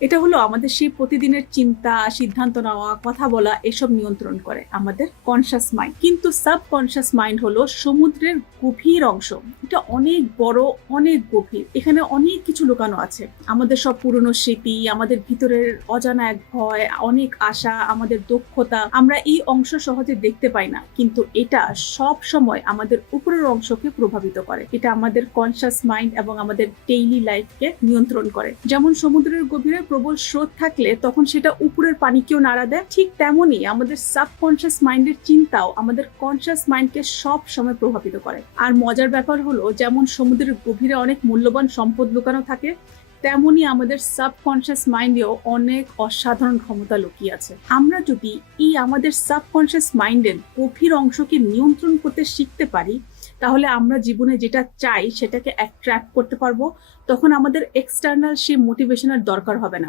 এটা হলো আমাদের সেই প্রতিদিনের চিন্তা, সিদ্ধান্ত নেওয়া, কথা বলা, এসব নিয়ন্ত্রণ করে আমাদের কনসাস মাইন্ড কিন্তু সাবকনসাস মাইন্ড হলো সমুদ্রের গভীর অংশ। এটা অনেক বড়, অনেক গভীর। এখানে অনেক কিছু লুকানো আছে। আমাদের সব পুরনো স্মৃতি, আমাদের ভিতরের অজানা এক ভয়, অনেক আশা, আমাদের দক্ষতা, আমরা এই অংশ সহজে দেখতে পাই না। কিন্তু এটা সব সময় আমাদের উপরের অংশকে প্রভাবিত করে। এটা আমাদের কনসাস মাইন্ড এবং আমাদের ডেইলি লাইফকে নিয়ন্ত্রণ করে। যেমন সমুদ্রের গভীরে প্রবল স্রোত থাকলে তখন সেটা উপরের পানিকেও নাড়া দেয়। ঠিক তেমনই আমাদের সাবকনশিয়াস মাইন্ডের চিন্তাও আমাদের কনসাস মাইন্ডকে সব সময় প্রভাবিত করে। আর মজার ব্যাপার হলো, যেমন সমুদ্রের গভীরে অনেক মূল্যবান সম্পদ লুকানো থাকে, তেমনই আমাদের সাবকনশিয়াস মাইন্ডেও অনেক অসাধারণ ক্ষমতা লুকিয়ে আছে। আমরা যদি এই আমাদের সাবকনশিয়াস মাইন্ডের গভীর অংশকে নিয়ন্ত্রণ করতে শিখতে পারি তাহলে আমরা জীবনে যেটা চাই সেটাকে অ্যাট্রাক্ট করতে পারব, তখন আমাদের এক্সটার্নাল সেই মোটিভেশনের দরকার হবে না।